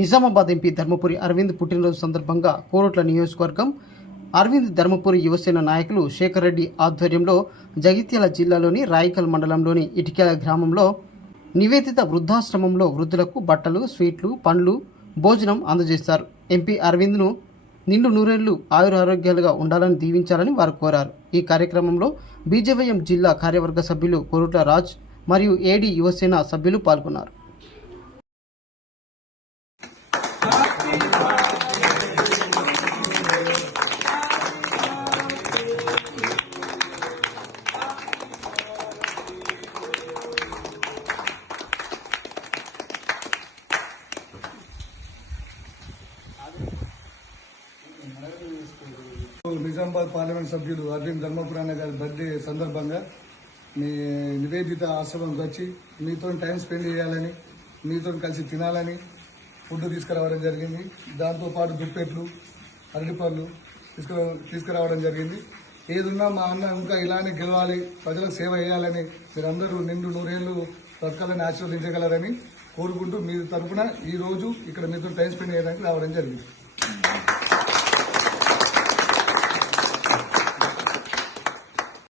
Nizamabad MP Dharmapuri Arvind పుట్టినరోజు సందర్భంగా కోరుట్ల నియోజకవర్గం అరవింద్ ధర్మపురి యువసేన నాయకులు శేఖర్ రెడ్డి ఆధ్వర్యంలో జగిత్యాల జిల్లాలోని రాయికల్ మండలంలోని ఇటిక్యాల గ్రామంలో నివేదిత వృద్ధాశ్రమంలో వృద్ధులకు బట్టలు స్వీట్లు పండ్లు భోజనం అందజేస్తారు. ఎంపీ అరవింద్ను నిండు నూరేళ్ళు ఆయురారోగ్యాలుగా ఉండాలని దీవించాలని వారు కోరారు. ఈ కార్యక్రమంలో బీజేవైఎం జిల్లా కార్యవర్గ సభ్యులు కోరుట్ల రాజ్ మరియు ఏడీ యువసేన సభ్యులు పాల్గొన్నారు. నిజామాబాద్ పార్లమెంట్ సభ్యులు అరవింద్ ధర్మపురాణ గారి బర్త్డే సందర్భంగా మీ నివేదిత ఆశ్రమంకి వచ్చి మీతో టైం స్పెండ్ చేయాలని మీతో కలిసి తినాలని ఫుడ్ తీసుకురావడం జరిగింది. దాంతోపాటు దుప్పెట్లు అరటిపళ్ళు తీసుకురా తీసుకురావడం జరిగింది. ఏదున్నా మా అన్న ఇంకా ఇలానే గెలవాలి ప్రజలకు సేవ చేయాలని మీరందరూ నిండు నూరేళ్ళు బ్రతకాలని ఆశీర్వదించగలరని కోరుకుంటూ మీ తరఫున ఈ రోజు ఇక్కడ మీతో టైం స్పెండ్ చేయడానికి రావడం జరిగింది.